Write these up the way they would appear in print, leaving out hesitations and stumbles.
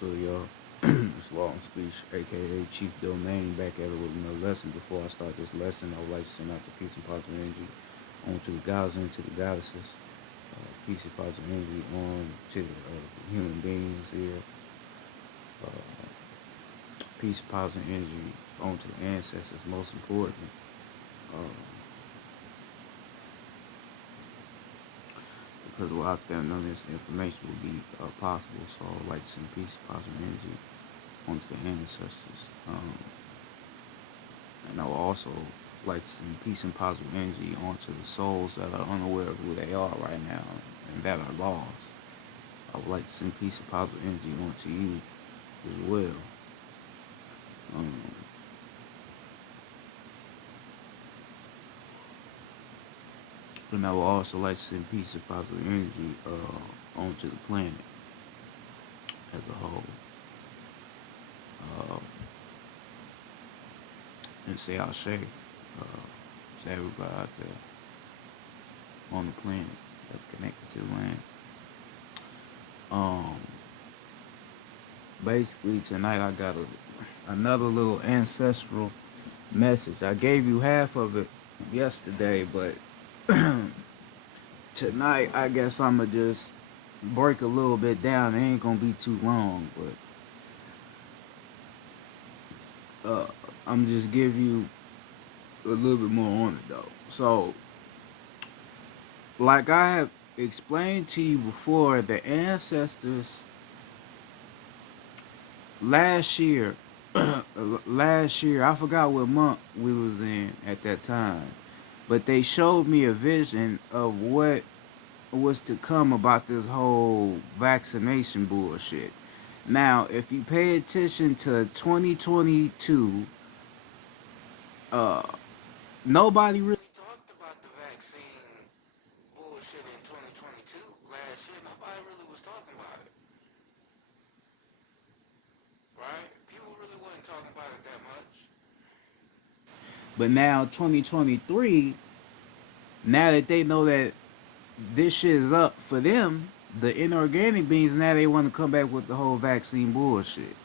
So y'all, it's Law and Speech, aka Chief Domain, back at it with another lesson. Before I start this lesson, I would like to send out the peace and positive energy on to the gods and to the goddesses. Peace and positive energy on to the human beings here. Peace and positive energy on to the ancestors, most important. Uh, because without them, none of this information would be possible. So I would like to send peace and positive energy onto the ancestors. And I would also like to send peace and positive energy onto the souls that are unaware of who they are right now and that are lost. I would like to send peace and positive energy onto you as well. Um, and I would also like to send peace and positive energy onto the planet as a whole. Uh, and say I'll share to everybody out there on the planet that's connected to the land. Um, Basically, tonight I got another little ancestral message. I gave you half of it yesterday, but tonight I guess I'ma just break a little bit down. It ain't gonna be too long, but I'm just give you a little bit more on it though. So, like I have explained to you before, the ancestors last year, last year I forgot what month we was in at that time, but they showed me a vision of what was to come about this whole vaccination bullshit. Now, if you pay attention to 2022, uh, nobody really talked about the vaccine bullshit in 2022. Last year, nobody really was talking about it, right? People really wasn't talking about it that much. But now, 2023, now that they know that this shit is up for them, the inorganic beings, now they want to come back with the whole vaccine bullshit.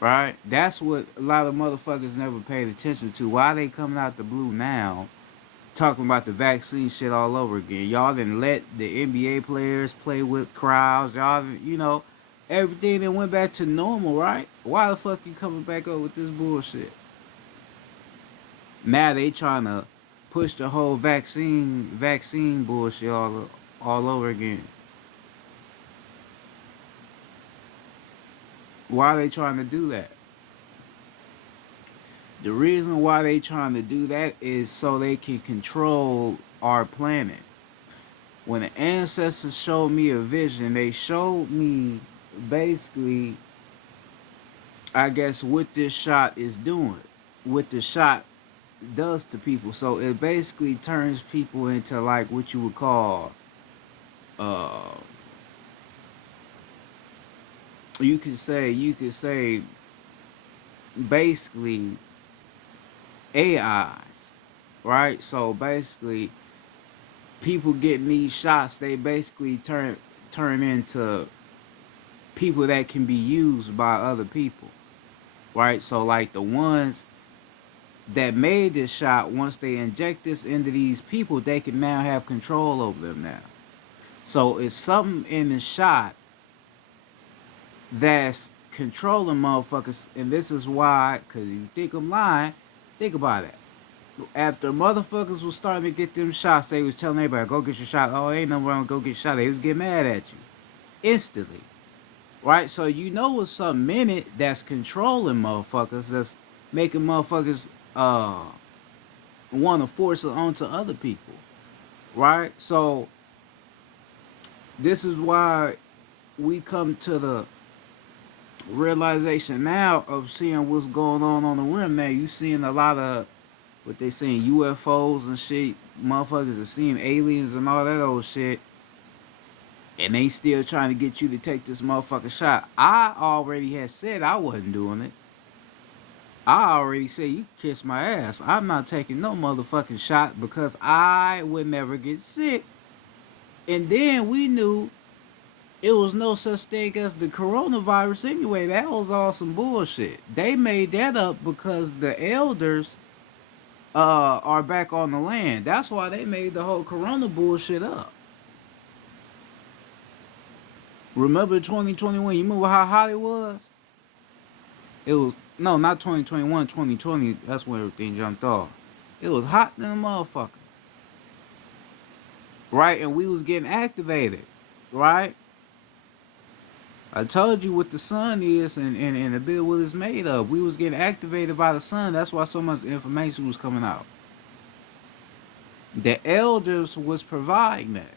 Right? That's what a lot of motherfuckers never paid attention to. Why they coming out the blue now talking about the vaccine shit all over again? Y'all didn't let the NBA players play with crowds. Y'all, everything that went back to normal, right? Why the fuck you coming back up with this bullshit? Now they trying to push the whole vaccine bullshit all over again. Why are they trying to do that? The reason why they trying to do that is so they can control our planet. When the ancestors showed me a vision, they showed me basically, I guess, what this shot is doing, what the shot does to people. So it basically turns people into like what you would call, uh, you could say, basically AIs, right? So basically, people getting these shots, they basically turn into people that can be used by other people, right? So like the ones that made this shot, once they inject this into these people, they can now have control over them now. So it's something in the shot that's controlling motherfuckers, and this is why, because you think I'm lying, think about it. After motherfuckers was starting to get them shots, they was telling everybody, go get your shot. Oh, ain't no wrong, go get your shot. They was getting mad at you instantly. Right? So you know what's something in it that's controlling motherfuckers, that's making motherfuckers want to force it onto other people. Right? So this is why we come to the realization now of seeing what's going on the rim. Now you seeing a lot of what they saying UFOs and shit. Motherfuckers are seeing aliens and all that old shit, and they still trying to get you to take this motherfucking shot. I already had said I wasn't doing it. I already said you can kiss my ass. I'm not taking no motherfucking shot because I would never get sick. And then we knew It was no such thing as the coronavirus anyway. That was all some bullshit. They made that up because the elders are back on the land. That's why they made the whole corona bullshit up. Remember 2021? You remember how hot it was? It was no, not 2021, 2020. That's when everything jumped off. It was hot than a motherfucker, right? And we was getting activated, right? I told you what the sun is and the bit what it's made of. We was getting activated by the sun. That's why so much information was coming out. The elders was providing that,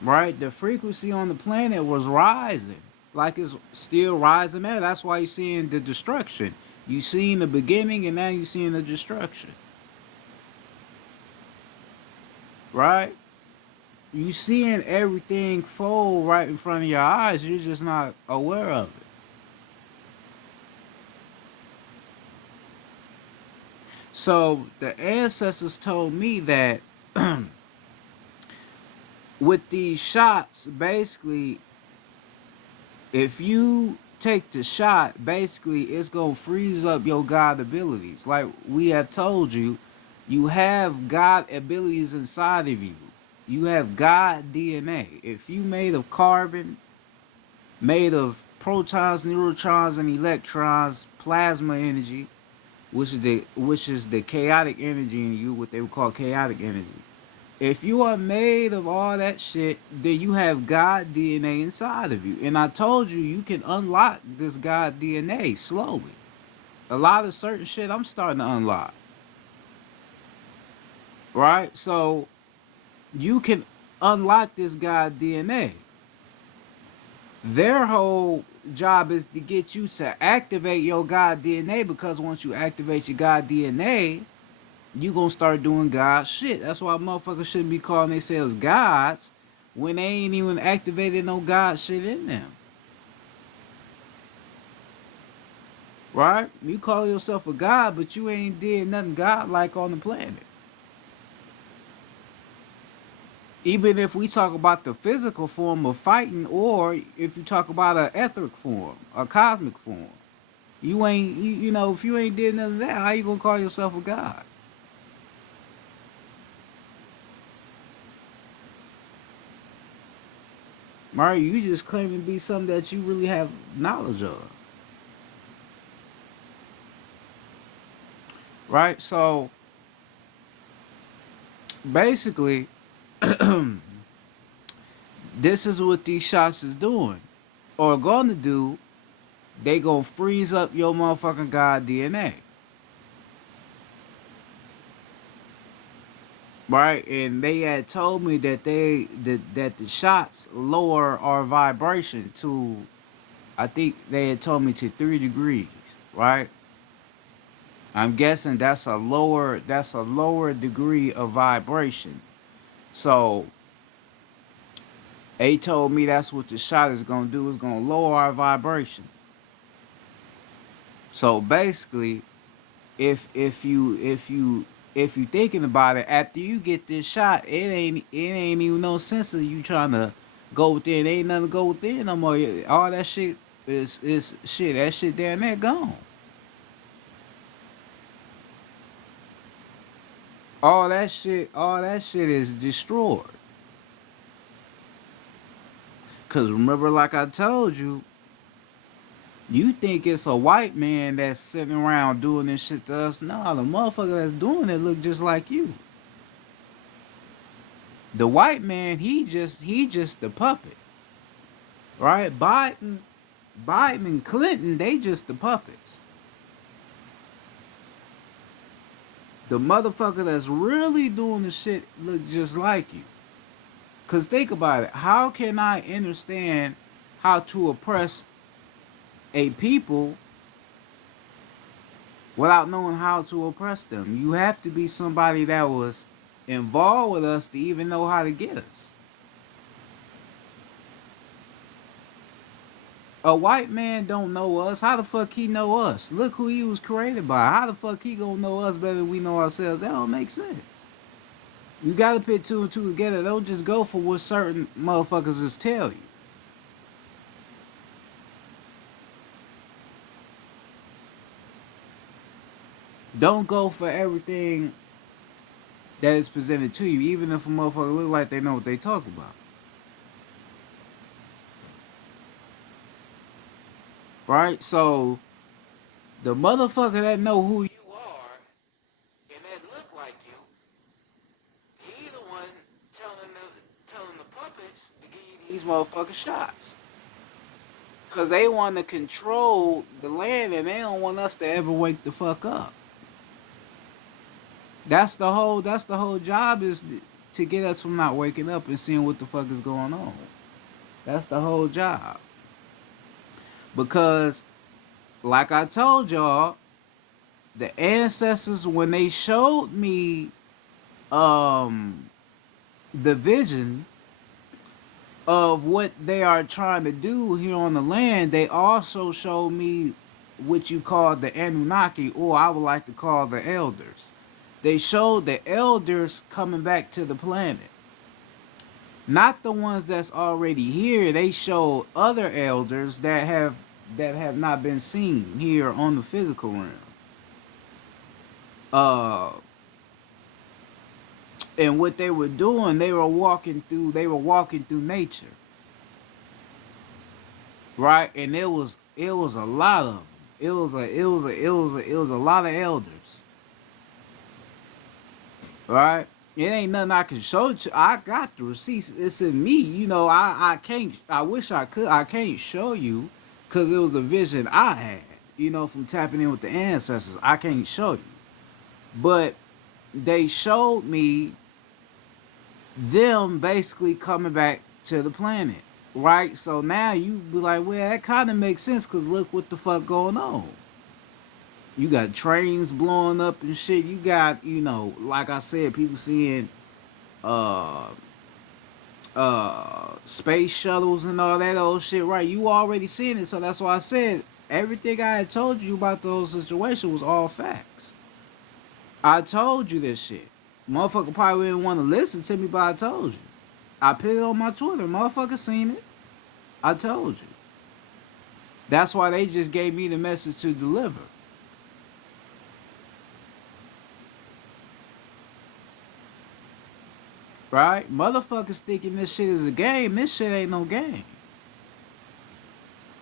right? The frequency on the planet was rising, like it's still rising now. That's why you're seeing the destruction. You seen the beginning, and now you seeing the destruction, right? You seeing everything fold right in front of your eyes. You're just not aware of it. So the ancestors told me that with these shots, basically, if you take the shot, basically, it's gonna freeze up your God abilities. Like we have told you, you have God abilities inside of you. You have God DNA. If you made of carbon, made of protons, neutrons, and electrons, plasma energy, which is the chaotic energy in you, what they would call chaotic energy. If you are made of all that shit, then you have God DNA inside of you. And I told you, you can unlock this God DNA slowly. A lot of certain shit I'm starting to unlock. Right? So you can unlock this God DNA. Their whole job is to get you to activate your God DNA, because once you activate your God DNA, you gonna start doing God shit. That's why motherfuckers shouldn't be calling themselves gods when they ain't even activated no God shit in them. Right? You call yourself a god, but you ain't did nothing godlike on the planet. Even if we talk about the physical form of fighting, or if you talk about an etheric form, a cosmic form, you ain't you know, if you ain't did none of that, how you gonna call yourself a god? Right? You just claim to be something that you really have knowledge of. Right? So basically, this is what these shots is doing, or gonna do. They gonna freeze up your motherfucking God DNA. Right? And they had told me that that the shots lower our vibration to, I think they had told me, to 3 degrees, right? I'm guessing that's a lower degree of vibration. So they told me that's what the shot is gonna do, is gonna lower our vibration. So basically, if you thinking about it, after you get this shot, it ain't even no sense of you trying to go within. Ain't nothing to go within no more. All that shit is shit. That shit down there gone. All that shit is destroyed. Cause remember, like I told you, you think it's a white man that's sitting around doing this shit to us. Nah, the motherfucker that's doing it look just like you. The white man, he just the puppet, right? Biden and Clinton, they just the puppets. The motherfucker that's really doing the shit look just like you. Cause think about it. How can I understand how to oppress a people without knowing how to oppress them? You have to be somebody that was involved with us to even know how to get us. A white man don't know us. How the fuck he know us? Look who he was created by. How the fuck he gonna know us better than we know ourselves? That don't make sense. You gotta put two and two together. Don't just go for what certain motherfuckers just tell you. Don't go for everything that is presented to you, even if a motherfucker look like they know what they talk about. Right? So the motherfucker that know who you are and that look like you, he the one telling the puppets to give you these motherfucking shots. Cause they want to control the land and they don't want us to ever wake the fuck up. That's the whole job is to get us from not waking up and seeing what the fuck is going on. That's the whole job. Because like I told y'all, the ancestors when they showed me um the vision of what they are trying to do here on the land, they also showed me what you call the Anunnaki, or I would like to call the elders. They showed the elders coming back to the planet. Not the ones that's already here. They showed other elders that have not been seen here on the physical realm. Uh and what they were doing, they were walking through nature, right? And it was a lot of them. It was a lot of elders, right? It ain't nothing I can show you. I got the receipts. It's in me. I can't. I wish I could. I can't show you because it was a vision I had. From tapping in with the ancestors. I can't show you, but they showed me them basically coming back to the planet, right? So now you be like, well, that kind of makes sense because look what the fuck going on. You got trains blowing up and shit. You got, like I said, people seeing uh space shuttles and all that old shit, right? You already seen it, so that's why I said everything I had told you about those situations was all facts. I told you this shit. Motherfucker probably didn't want to listen to me, but I told you. I put it on my Twitter. Motherfucker seen it. I told you. That's why they just gave me the message to deliver. Right? Motherfuckers thinking this shit is a game. This shit ain't no game.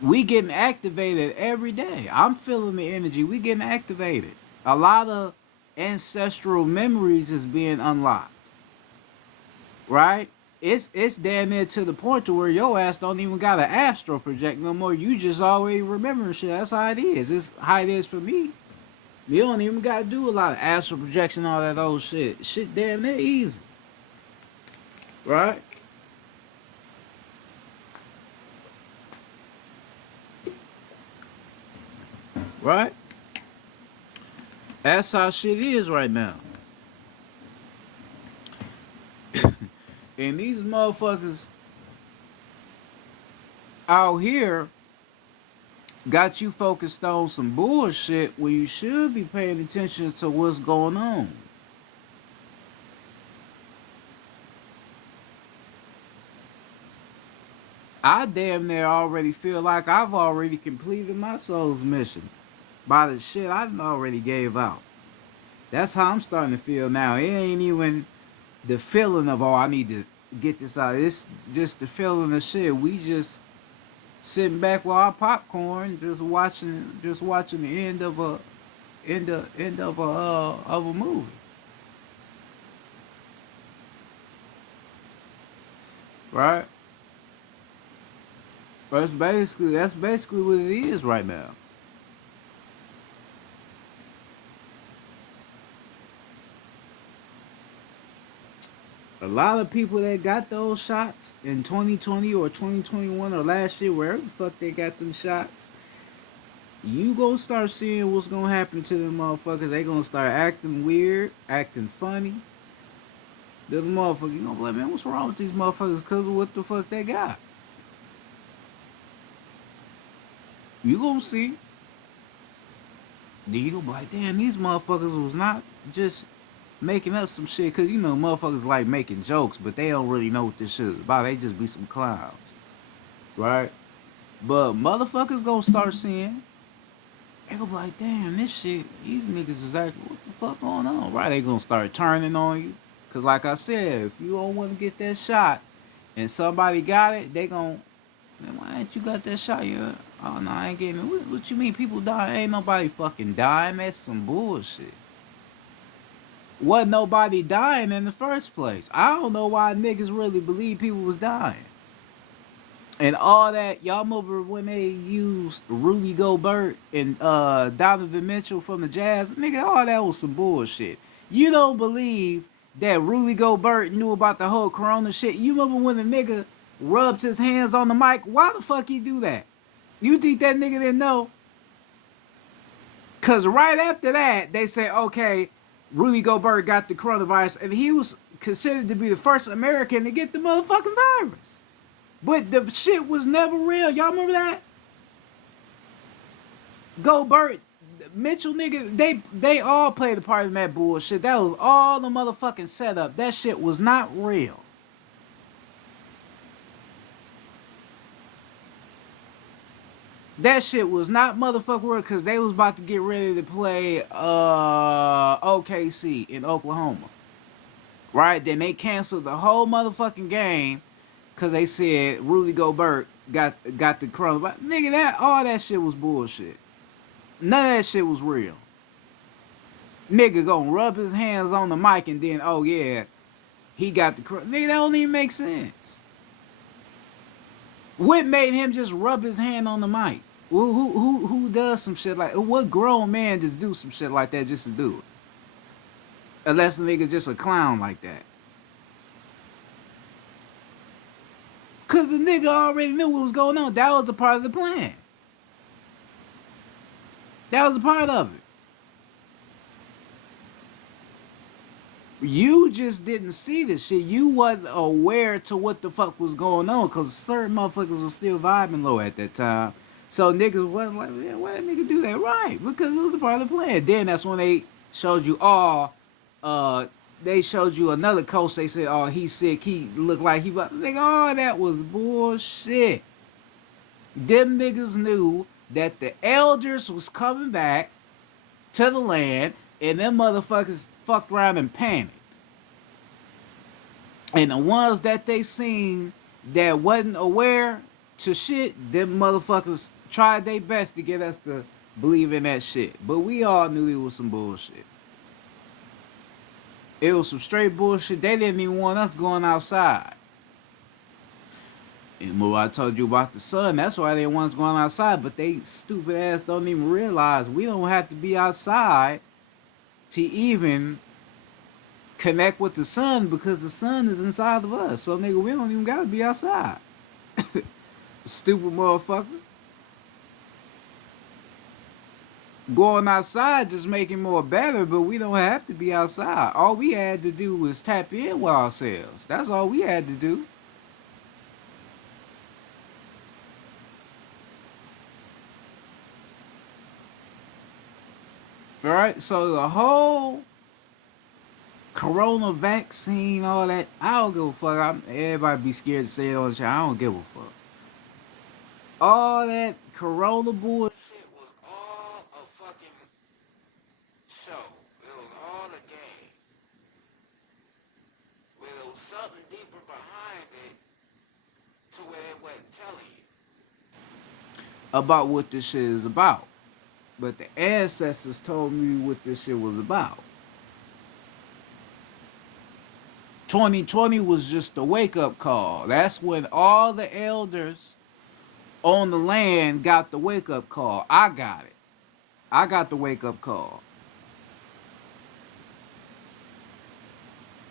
We getting activated every day. I'm feeling the energy. We getting activated. A lot of ancestral memories is being unlocked. Right? It's damn near to the point to where your ass don't even got an astral project no more. You just already remembering shit. That's how it is. It's how it is for me. You don't even gotta do a lot of astral projection, all that old shit. Shit damn near easy. Right? Right? That's how shit is right now. And these motherfuckers out here got you focused on some bullshit when you should be paying attention to what's going on. I damn near already feel like I've already completed my soul's mission by the shit I done already gave out. That's how I'm starting to feel now. It ain't even the feeling of, oh, I need to get this out. It's just the feeling of shit. We just sitting back with our popcorn, just watching the end of a movie. Right? That's basically what it is right now. A lot of people that got those shots in 2020 or 2021 or last year, wherever the fuck they got them shots, you gonna start seeing what's gonna happen to them motherfuckers. They gonna start acting weird, acting funny. The motherfucker, you gonna be like, man, what's wrong with these motherfuckers? Cause of what the fuck they got. You gonna see. Then you gonna be like, damn, these motherfuckers was not just making up some shit, cause you know motherfuckers like making jokes, but they don't really know what this shit is about. They just be some clowns, right? But motherfuckers gonna start seeing. They gonna be like, damn, this shit, these niggas is like, what the fuck going on, right? They gonna start turning on you, cause like I said, if you don't want to get that shot, and somebody got it, they gon' man, why ain't you got that shot? You, oh no, I ain't getting it. What you mean people dying? Ain't nobody fucking dying. That's some bullshit. Wasn't nobody dying in the first place. I don't know why niggas really believe people was dying. And all that, y'all remember when they used Rudy Gobert and Donovan Mitchell from the Jazz? Nigga, all that was some bullshit. You don't believe that Rudy Gobert knew about the whole corona shit? You remember when the nigga rubbed his hands on the mic? Why the fuck he do that? You think that nigga didn't know? Cause right after that, they say, okay, Rudy Gobert got the coronavirus, and he was considered to be the first American to get the motherfucking virus. But the shit was never real. Y'all remember that? Gobert, Mitchell, nigga, they all played a part in that bullshit. That was all the motherfucking setup. That shit was not real. That shit was not motherfucking real, because they was about to get ready to play OKC in Oklahoma. Right? Then they canceled the whole motherfucking game because they said Rudy Gobert got the coronavirus. Nigga, that all that shit was bullshit. None of that shit was real. Nigga gonna rub his hands on the mic and then, oh yeah, he got the coronavirus. Nigga, that don't even make sense. What made him just rub his hand on the mic? Who does some shit like, what grown man just do some shit like that just to do it? Unless the nigga just a clown like that. Cause the nigga already knew what was going on. That was a part of the plan. That was a part of it. You just didn't see this shit. You wasn't aware to what the fuck was going on. Cause certain motherfuckers was still vibing low at that time. So niggas wasn't like, yeah, why that nigga do that? Right. Because it was a part of the plan. Then that's when they showed you all they showed you another coach. They said, oh, he's sick. He looked like he was. Nigga, oh, that was bullshit. Them niggas knew that the elders was coming back to the land, and them motherfuckers fucked around and panicked. And the ones that they seen that wasn't aware to shit, them motherfuckers tried their best to get us to believe in that shit. But we all knew it was some bullshit. It was some straight bullshit. They didn't even want us going outside. And what I told you about the sun, that's why they want us going outside. But they stupid ass don't even realize we don't have to be outside to even connect with the sun, because the sun is inside of us. So nigga, we don't even gotta be outside. Stupid motherfuckers. Going outside just make it more better, but we don't have to be outside. All we had to do was tap in with ourselves. That's all we had to do. All right, so the whole corona vaccine, all that, I don't give a fuck. Everybody be scared to say it on the show. I don't give a fuck. All that corona bullshit was all a fucking show. It was all a game. But there was something deeper behind it to where it wasn't telling you about what this shit is about. But the ancestors told me what this shit was about. 2020 was just a wake-up call. That's when all the elders on the land got the wake-up call. I got it. I got the wake-up call.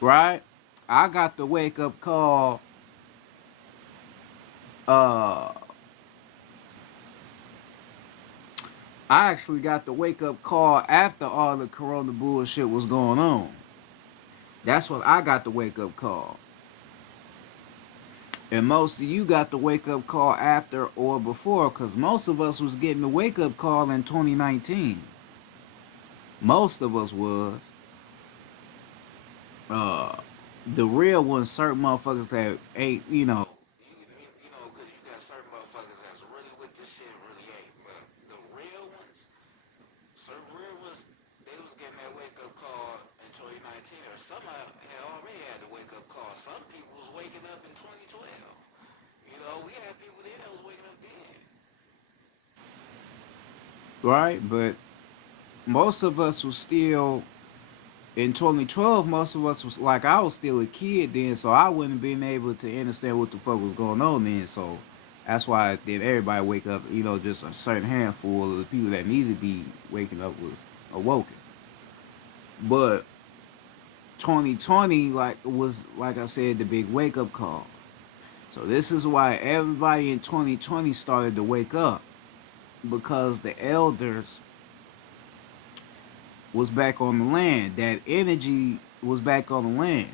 Right? I got the wake-up call. I actually got the wake-up call after all the corona bullshit was going on. That's when I got the wake-up call. And most of you got the wake-up call after or before, because most of us was getting the wake-up call in 2019. Most of us was. uh, the real ones, certain motherfuckers that ain't, because you got certain motherfuckers that's really with this shit, really ain't. But the real ones, certain real ones, they was getting that wake up call in 2019, or some had already had the wake up call. Some people was waking up in 2012. We had people there that was waking up then. Right? But most of us was still in 2012. Most of us was like, I was still a kid then, so I wouldn't have been able to understand what the fuck was going on then. So that's why then everybody wake up. Just a certain handful of the people that needed to be waking up was awoken. But 2020, was like I said, the big wake up call. So this is why everybody in 2020 started to wake up, because the elders was back on the land. That energy was back on the land.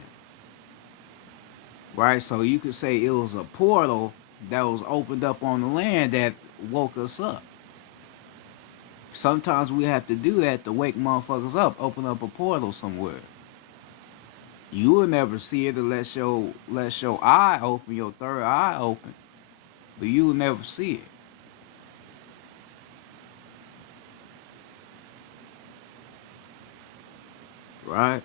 Right? So you could say it was a portal that was opened up on the land that woke us up. Sometimes we have to do that to wake motherfuckers up, open up a portal somewhere. You will never see it unless your eye open, your third eye open. But you will never see it. Right?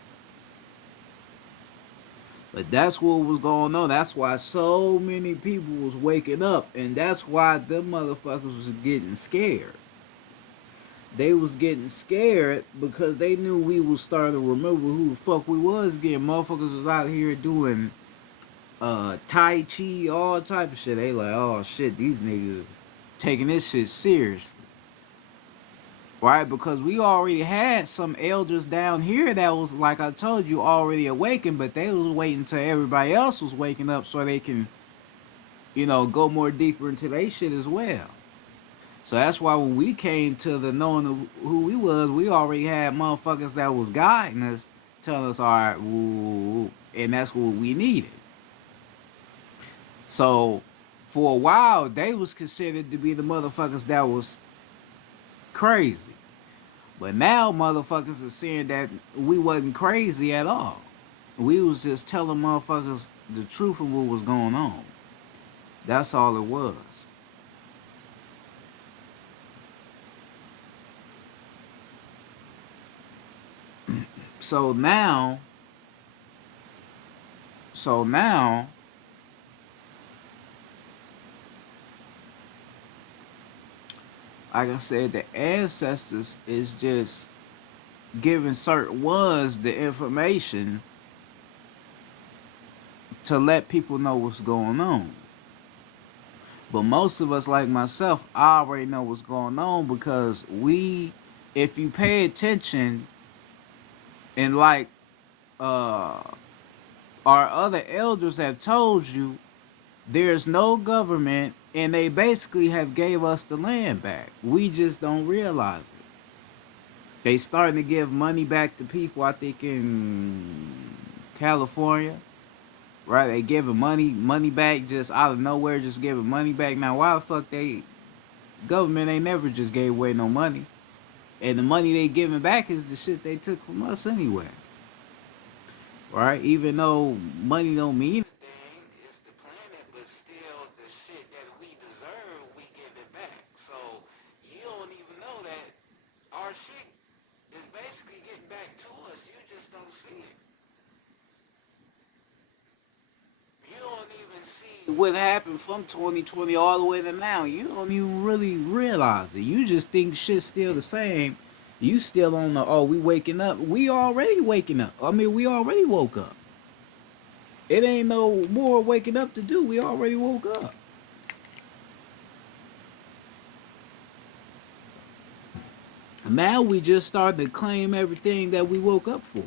But that's what was going on. That's why so many people was waking up. And that's why them motherfuckers was getting scared. They was getting scared because they knew we was starting to remember who the fuck we was again. Motherfuckers was out here doing Tai Chi, all type of shit. They like, oh shit, these niggas taking this shit seriously. Right? Because we already had some elders down here that was, like I told you, already awakened, but they was waiting till everybody else was waking up so they can, go more deeper into their shit as well. So that's why when we came to the knowing of who we was, we already had motherfuckers that was guiding us, telling us, all right, woo, and that's what we needed. So for a while, they was considered to be the motherfuckers that was crazy. But now motherfuckers are seeing that we wasn't crazy at all. We was just telling motherfuckers the truth of what was going on. That's all it was. So now, so now, like I said, the ancestors is just giving certain ones the information to let people know what's going on. But most of us, like myself, I already know what's going on because if you pay attention, and like uh, our other elders have told you, there's no government, and they basically have gave us the land back. We just don't realize it. They starting to give money back to people. I think in California, right? They giving money back just out of nowhere, just giving money back. Now, why the fuck they government ain't never just gave away no money, and the money they giving back is the shit they took from us anyway, right? Even though money don't mean anything, it's the planet, but still the shit that we deserve, we give it back. So you don't even know that our shit is basically getting back to us. You just don't see it. You don't even see what happened from 2020 all the way to now. You don't even really realize it. You just think shit's still the same. You still on the, oh, we waking up. We already waking up. I mean, we already woke up. It ain't no more waking up to do. We already woke up. Now we just started to claim everything that we woke up for.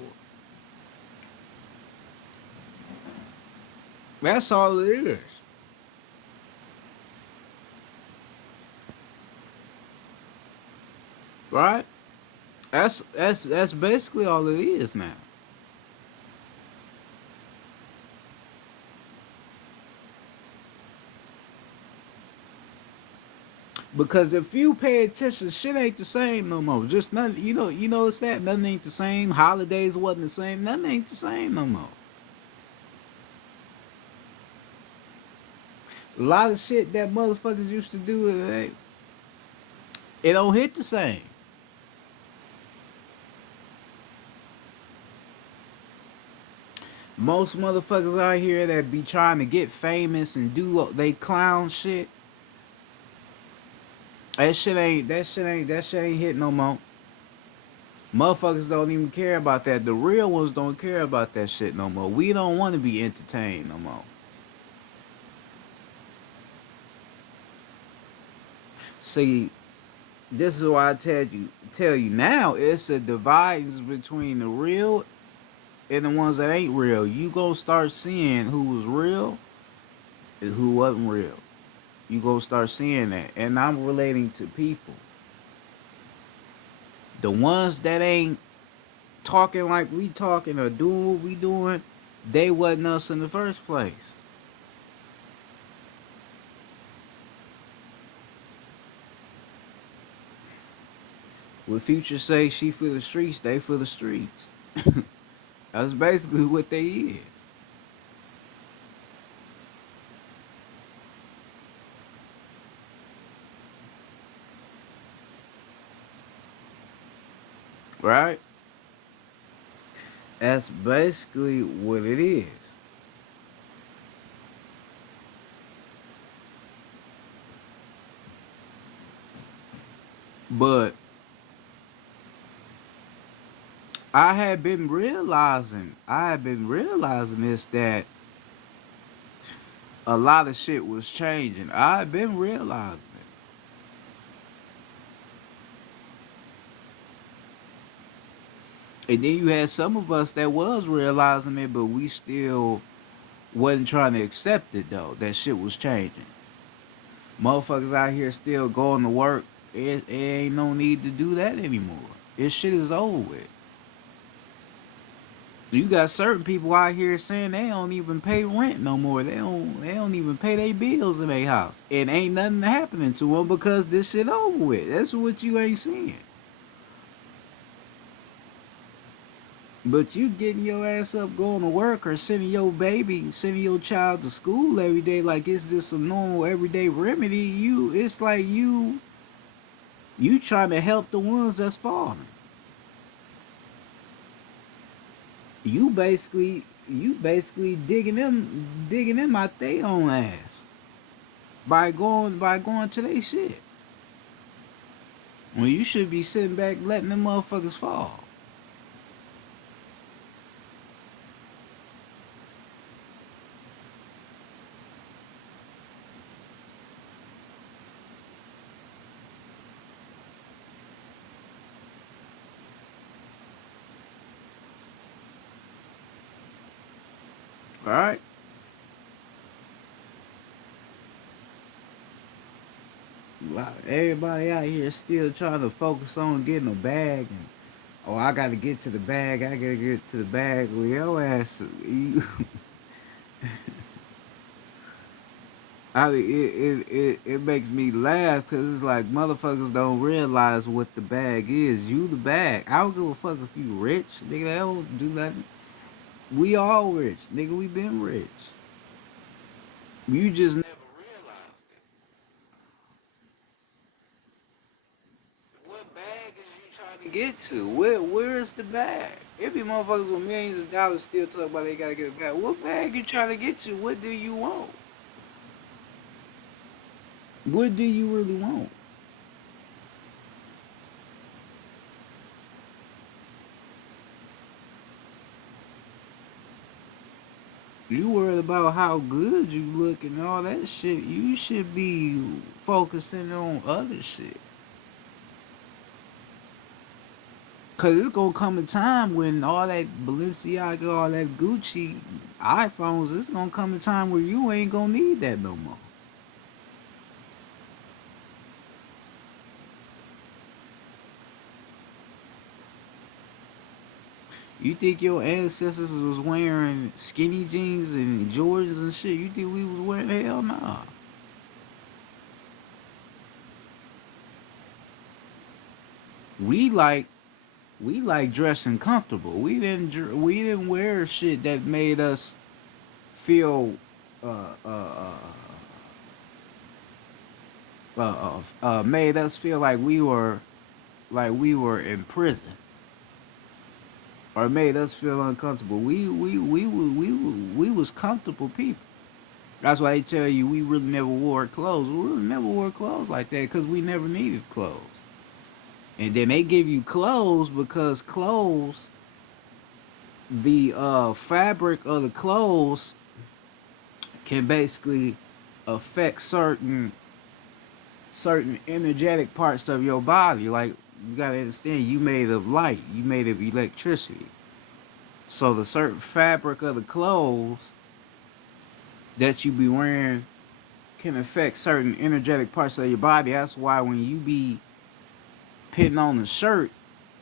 That's all it is. Right? That's basically all it is now. Because if you pay attention, shit ain't the same no more. Just nothing, you know it's that nothing ain't the same. Holidays wasn't the same. Nothing ain't the same no more. A lot of shit that motherfuckers used to do, it don't hit the same. Most motherfuckers out here that be trying to get famous and do they clown shit, that shit ain't hit no more. Motherfuckers don't even care about that. The real ones don't care about that shit no more. We don't want to be entertained no more. See, this is why I tell you now. It's a divide between the real and the ones that ain't real. You gonna start seeing who was real and who wasn't real. You gonna start seeing that, and I'm relating to people. The ones that ain't talking like we talking or doing what we doing, they wasn't us in the first place. What Future say, she for the streets, they for the streets. That's basically what they is. Right? That's basically what it is. But I had been realizing this, that a lot of shit was changing. I had been realizing it. And then you had some of us that was realizing it, but we still wasn't trying to accept it though. That shit was changing. Motherfuckers out here still going to work. It ain't no need to do that anymore. This shit is over with. You got certain people out here saying they don't even pay rent no more. They don't even pay their bills in their house. And ain't nothing happening to them because this shit over with. That's what you ain't seeing. But you getting your ass up going to work or sending your child to school every day like it's just some normal everyday remedy. It's like you trying to help the ones that's falling. You basically digging them out their own ass by going to their shit. When you should be sitting back letting them motherfuckers fall. Alright? Everybody out here still trying to focus on getting a bag and oh I gotta get to the bag, I gotta get to the bag with your ass. It makes me laugh because it's like motherfuckers don't realize what the bag is. You the bag. I don't give a fuck if you rich. Nigga, that don't do nothing. We all rich. Nigga, we been rich. You just never realized it. What bag is you trying to get to? Where is the bag? It be motherfuckers with millions of dollars still talk about they gotta get a bag. What bag you trying to get to? What do you want? What do you really want? You worried about how good you look and all that shit. You should be focusing on other shit. Cause it's gonna come a time when all that Balenciaga, all that Gucci, iPhones, it's gonna come a time where you ain't gonna need that no more. You think your ancestors was wearing skinny jeans and Jordans and shit? You think we was wearing? Hell nah. We like we like dressing comfortable. We didn't wear shit that made us feel uh uh made us feel like we were in prison or made us feel uncomfortable. We was comfortable people. That's why they tell you we really never wore clothes. We really never wore clothes like that because we never needed clothes. And then they give you clothes because clothes, the fabric of the clothes can basically affect certain energetic parts of your body. Like you gotta understand, you made of light, you made of electricity. So the certain fabric of the clothes that you be wearing can affect certain energetic parts of your body. That's why when you be putting on a shirt,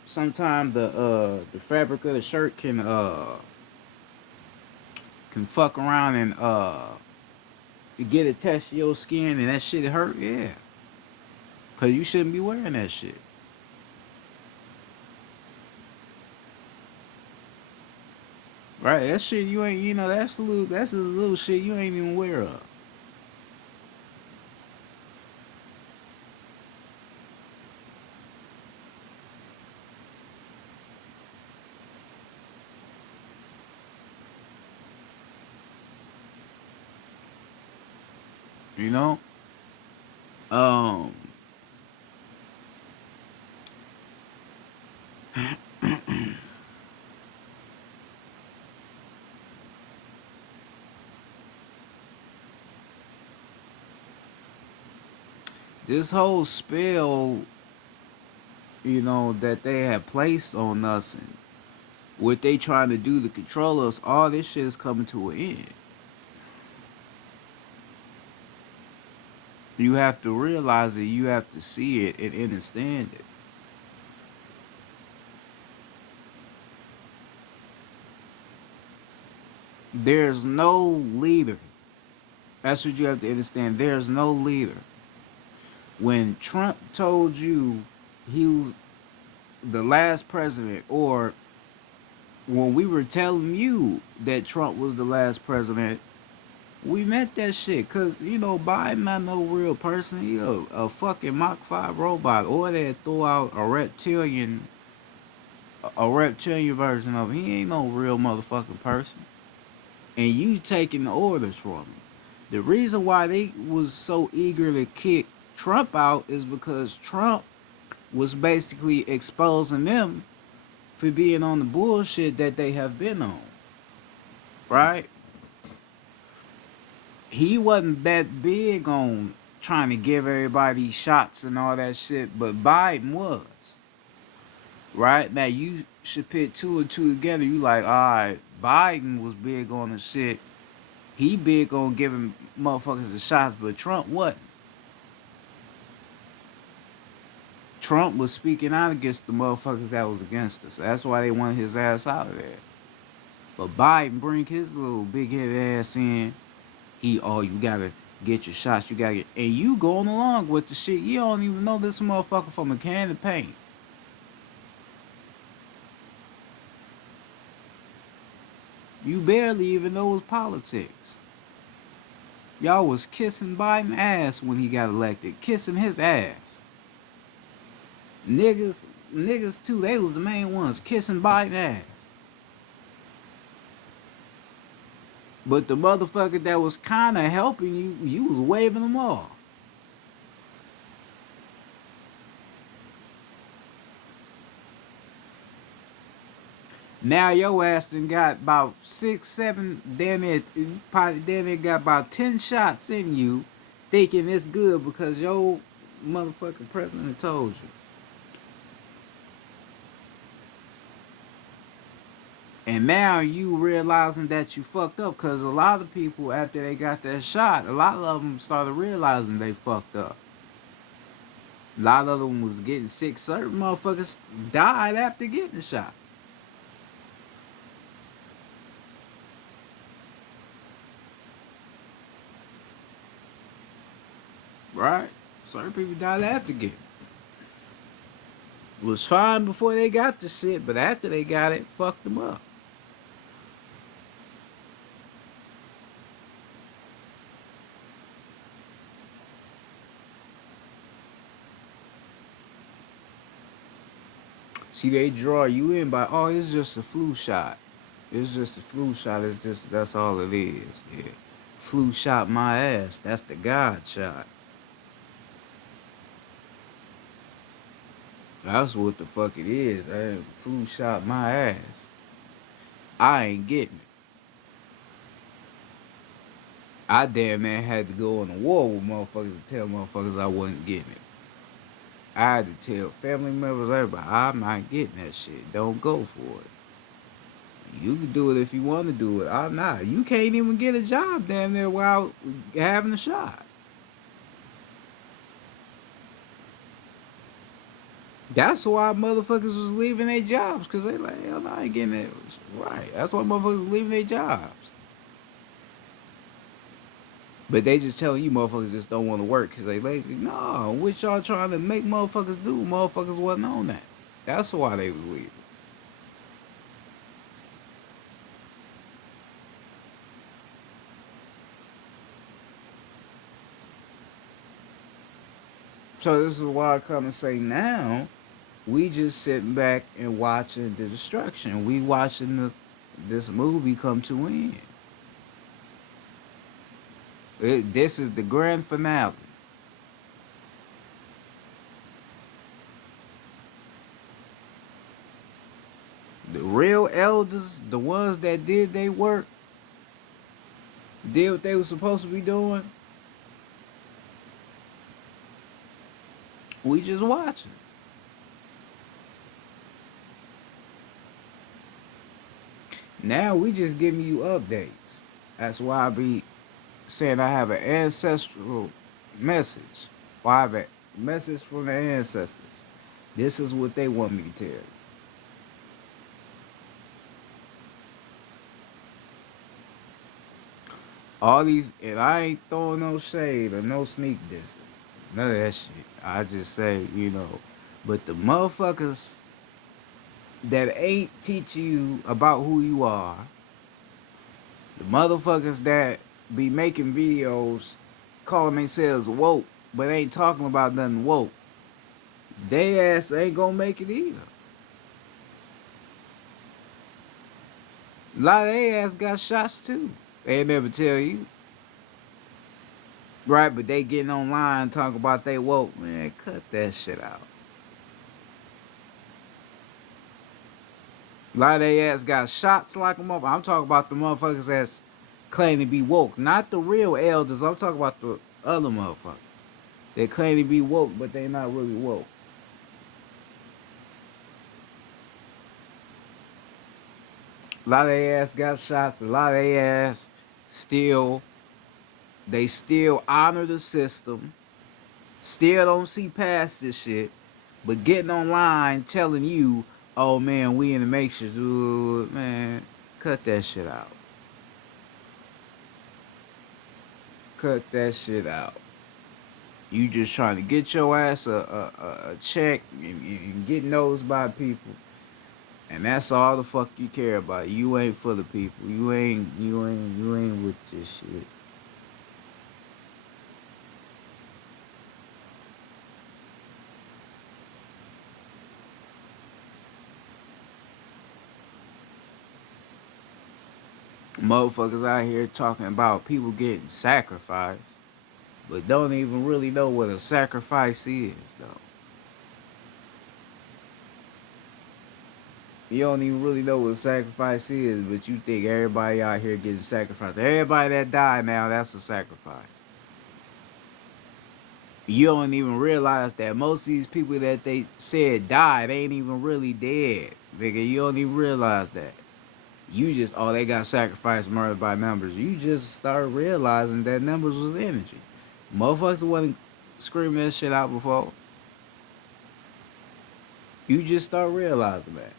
sometimes the fabric of the shirt can fuck around and get attached to your skin and that shit hurt. Yeah, cause you shouldn't be wearing that shit. Right, that shit you ain't, that's a little shit you ain't even aware of. You know, um, this whole spell, that they have placed on us and what they trying to do to control us, all this shit is coming to an end. You have to realize it. You have to see it and understand it. There's no leader. That's what you have to understand. There's no leader. When Trump told you he was the last president, or when we were telling you that Trump was the last president, we meant that shit. Cause Biden not no real person. He a fucking Mach 5 robot, or they throw out a reptilian version of him. He ain't no real motherfucking person. And you taking the orders from him. The reason why they was so eager to kick Trump out is because Trump was basically exposing them for being on the bullshit that they have been on. Right? He wasn't that big on trying to give everybody shots and all that shit, but Biden was. Right? Now you should put two and two together. You like, all right, Biden was big on the shit. He big on giving motherfuckers the shots, but Trump wasn't. Trump was speaking out against the motherfuckers that was against us. That's why they wanted his ass out of there. But Biden bring his little big headed ass in. You gotta get your shots. You gotta get, and you going along with the shit. You don't even know this motherfucker from a can of paint. You barely even know his politics. Y'all was kissing Biden ass when he got elected, kissing his ass. Niggas, niggas too. They was the main ones kissing Biden ass. But the motherfucker that was kind of helping you, you was waving them off. Now your ass done got about 6, 7, damn it, probably damn it got about 10 shots in you, thinking it's good because your motherfucking president told you. And now you realizing that you fucked up because a lot of people after they got that shot, a lot of them started realizing they fucked up. A lot of them was getting sick. Certain motherfuckers died after getting the shot. Right? Certain people died after getting. Was fine before they got the shit, but after they got it, fucked them up. See, they draw you in by, oh, it's just a flu shot. It's just a flu shot. It's just, that's all it is. Yeah. Flu shot my ass. That's the God shot. That's what the fuck it is. Flu shot my ass. I ain't getting it. I damn near had to go on a war with motherfuckers to tell motherfuckers I wasn't getting it. I had to tell family members, everybody, I'm not getting that shit. Don't go for it. You can do it if you want to do it. I'm not. You can't even get a job damn near without having a shot. That's why motherfuckers was leaving their jobs, because they like, hell no, I ain't getting it. Right. That's why motherfuckers was leaving their jobs. But they just telling you motherfuckers just don't want to work because they lazy. No, what y'all trying to make motherfuckers do? Motherfuckers wasn't on that. That's why they was leaving. So this is why I come and say now, we just sitting back and watching the destruction. We watching this movie come to an end. This is the grand finale. The real elders, the ones that did their work, did what they were supposed to be doing, we just watching. Now we just giving you updates. That's why I be saying I have an ancestral message. Or I have a message from the ancestors. This is what they want me to tell you. All these, and I ain't throwing no shade or no sneak disses. None of that shit. I just say, but the motherfuckers that ain't teaching you about who you are, the motherfuckers that be making videos calling themselves woke, but ain't talking about nothing woke, they ass ain't gonna make it either. A lot of they ass got shots too. They never tell you. Right, but they getting online talking about they woke. Man, cut that shit out. A lot of they ass got shots like a motherfucker. I'm talking about the motherfuckers that's claim to be woke. Not the real elders. I'm talking about the other motherfuckers. They claim to be woke, but they not really woke. A lot of they ass got shots. A lot of they ass still, they still honor the system. Still don't see past this shit. But getting online telling you, oh man, we in the matrix, dude, man, cut that shit out. Cut that shit out. You just trying to get your ass a check and get noticed by people. And that's all the fuck you care about. You ain't for the people. You ain't with this shit. Motherfuckers out here talking about people getting sacrificed, but don't even really know what a sacrifice is, though. You don't even really know what a sacrifice is, but you think everybody out here getting sacrificed. Everybody that died now, that's a sacrifice. You don't even realize that most of these people that they said died ain't even really dead. Nigga, you don't even realize that. You just, oh, they got sacrificed, murdered by numbers. You just start realizing that numbers was energy. Motherfuckers wasn't screaming that shit out before. You just start realizing that.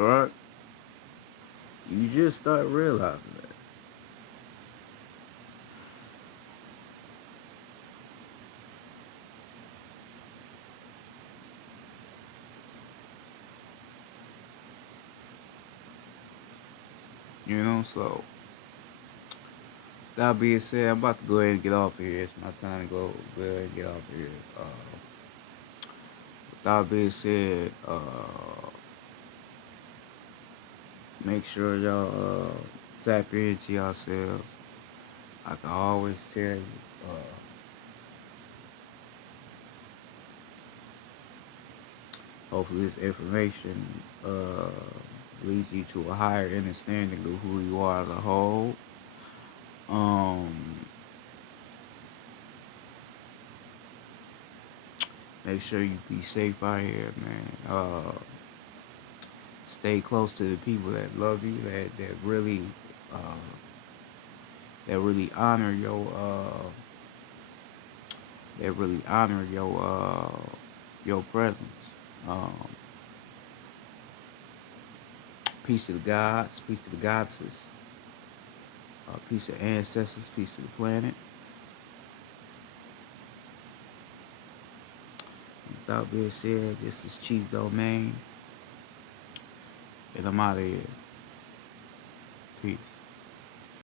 Right? You just start realizing that. You know, so that being said, I'm about to go ahead and get off of here. It's my time to go ahead and get off of here. With that being said, make sure y'all tap into yourselves. I can always tell you, hopefully this information leads you to a higher understanding of who you are as a whole. Um, Make sure you be safe out here, man. Stay close to the people that love you, uh, that really honor your presence. Um, Peace to the gods, peace to the goddesses, peace to ancestors, peace to the planet. With that being said, this is Chief Domain, and I'm out of here. Peace.